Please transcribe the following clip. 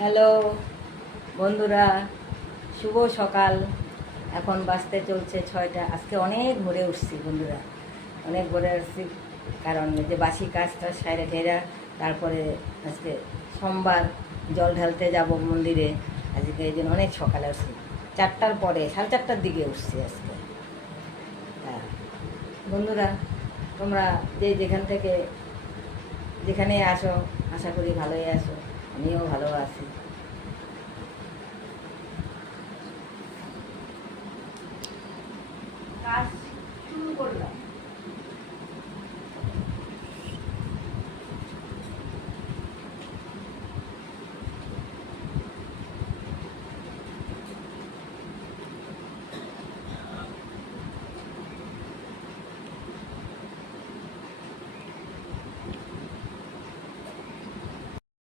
Hello বন্ধুরা, শুভ সকাল। এখন বাজতে চলছে 6টা। আজকে অনেক ভোরে উঠছি বন্ধুরা, অনেক ভোরে উঠছি কারণ যে বাসি কাজটা সাইরে টেরা, তারপরে আজকে সোমবার জল ঢালতে যাব মন্দিরে। আজকে এই জন্য অনেক সকালে উঠছি, 4টার পরে 4:30টার দিকে উঠছি আজকে। হ্যাঁ বন্ধুরা, তোমরা যে যেখান থেকে যেখানে আসো, আশা করি ভালোই আসো, আমিও ভালো আছি। কাজ শুরু করলাম।